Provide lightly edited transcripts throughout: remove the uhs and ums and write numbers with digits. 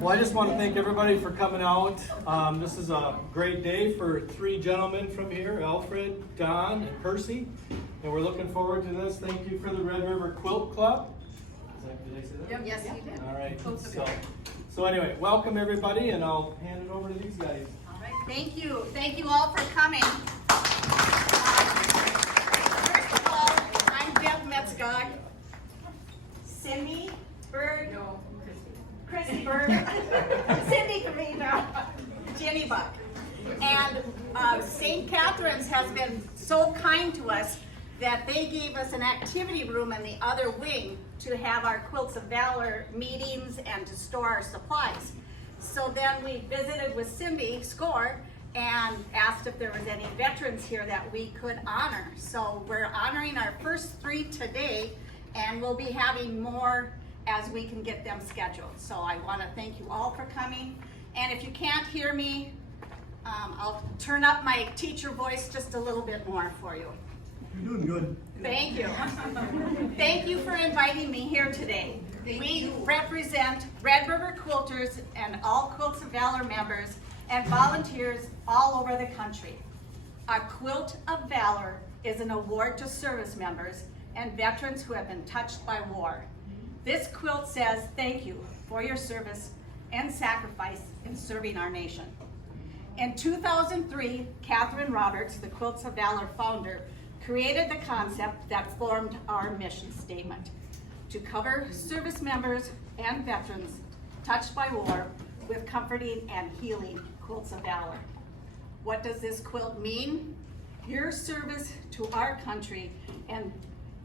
Well, I just want to thank everybody for coming out. This is a great day for three gentlemen from here, Alfred, Don, and Percy. And we're looking forward to this. Thank you for the Red River Quilt Club. Did I say that? Yep. Yes, you did. All right. So anyway, welcome everybody, and I'll hand it over to these guys. All right. Thank you. Thank you all for coming. First of all, I'm Deb Metzgog. Cindy Bird. No. Chrissy Bird. Cindy Carino. Jenny Buck. And St. Catherine's has been so kind to us that they gave us an activity room in the other wing to have our Quilts of Valor meetings and to store our supplies. So then we visited with Cindy Score and asked if there was any veterans here that we could honor. So we're honoring our first three today, and we'll be having more as we can get them scheduled. So I want to thank you all for coming. And if you can't hear me, I'll turn up my teacher voice just a little bit more for you. You're doing good. Thank you. Thank you for inviting me here today. We represent Red River Quilters and all Quilts of Valor members and volunteers all over the country. A Quilt of Valor is an award to service members and veterans who have been touched by war. This quilt says thank you for your service and sacrifice in serving our nation. In 2003, Catherine Roberts, the Quilts of Valor founder, created the concept that formed our mission statement: to cover service members and veterans touched by war with comforting and healing quilts of valor. What does this quilt mean? Your service to our country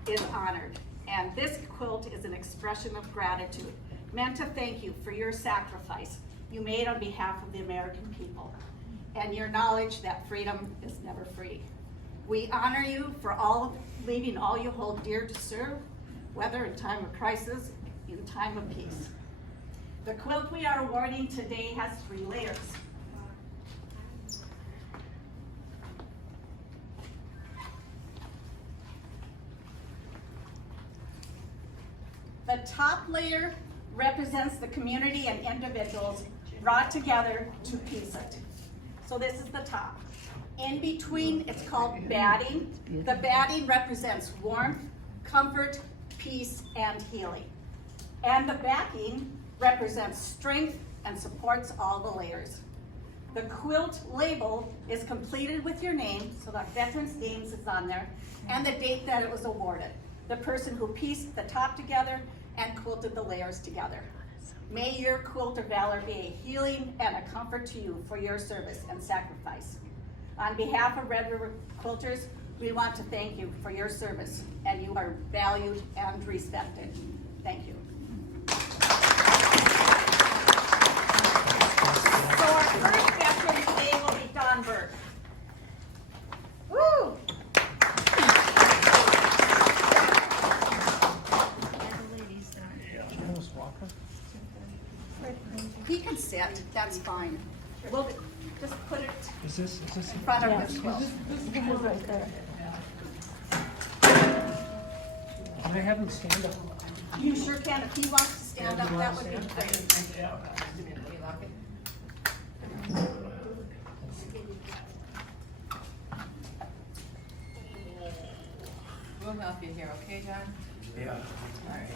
is honored, and this quilt is an expression of gratitude, meant to thank you for your sacrifice you made on behalf of the American people, and your knowledge that freedom is never free. We honor you for leaving all you hold dear to serve, whether in time of crisis, in time of peace. The quilt we are awarding today has 3 layers. The top layer represents the community and individuals brought together to piece it. So this is the top. In between, it's called batting. The batting represents warmth, comfort, peace, and healing. And the backing represents strength and supports all the layers. The quilt label is completed with your name, so the veteran's name is on there, and the date that it was awarded. The person who pieced the top together and quilted the layers together. May your Quilt of Valor be a healing and a comfort to you for your service and sacrifice. On behalf of Red River Quilters, we want to thank you for your service, and you are valued and respected. Thank you. So our first veteran today will be Don Burke. Woo! He can sit, that's fine. We'll just put it Is this in front of his quilt. Right there. Can I have him stand up? You sure can. If he wants to stand up, that would be great. We'll help you here, okay, John? Yeah. All right.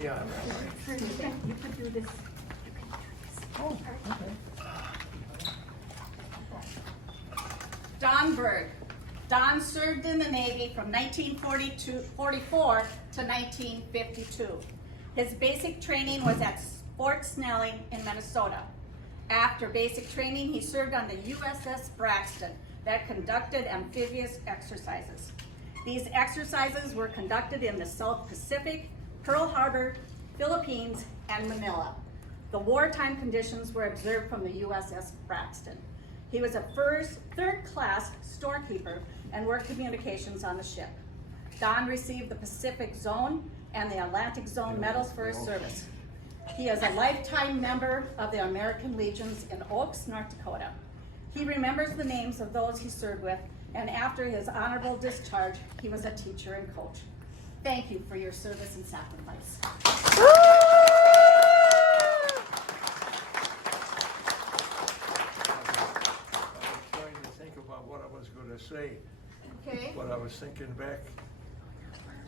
Yeah. You could do this. Oh, okay. Don Berg. Don served in the Navy from 1944 to 1952. His basic training was at Fort Snelling in Minnesota. After basic training, he served on the USS Braxton that conducted amphibious exercises. These exercises were conducted in the South Pacific, Pearl Harbor, Philippines, and Manila. The wartime conditions were observed from the USS Braxton. He was a third-class storekeeper and worked communications on the ship. Don received the Pacific Zone and the Atlantic Zone medals for his service. He is a lifetime member of the American Legions in Oaks, North Dakota. He remembers the names of those he served with, and after his honorable discharge, he was a teacher and coach. Thank you for your service and sacrifice. say, Okay. but I was thinking back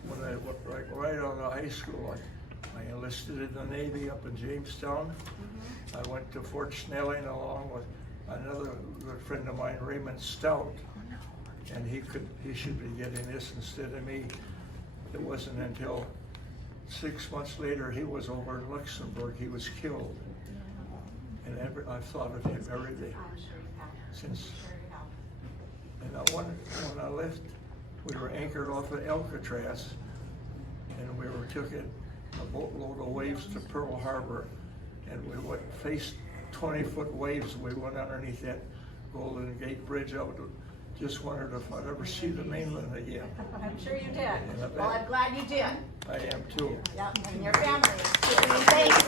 when I right out of high school, I enlisted in the Navy up in Jamestown. I went to Fort Snelling along with another good friend of mine, Raymond Stout, and he should be getting this instead of me. It wasn't until 6 months later he was over in Luxembourg. He was killed, and I've thought of him every day since. And when I left, we were anchored off of Alcatraz, and we were taking a boatload of waves to Pearl Harbor, and we faced 20-foot waves. We went underneath that Golden Gate Bridge out. Just wondered if I'd ever see the mainland again. I'm sure you did. Well, I'm glad you did. I am too. Yep, and your family. Thanks.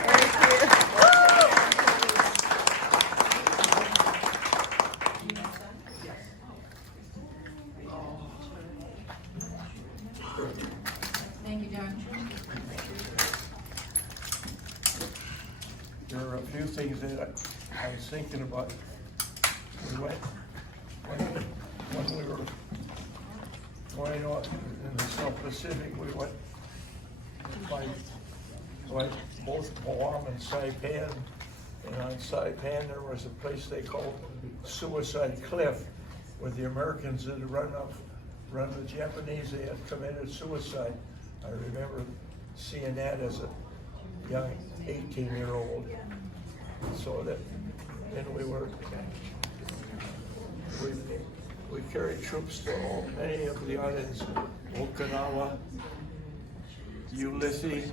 Thank you, John. There are a few things that I was thinking about. We went, when we were going on in the South Pacific, we went by both Guam and Saipan. And on Saipan, there was a place they called Suicide Cliff, where the Americans had run the Japanese. They had committed suicide. I remember seeing that as a young 18-year-old. So that then we carried troops to many of the islands: Okinawa, Ulithi,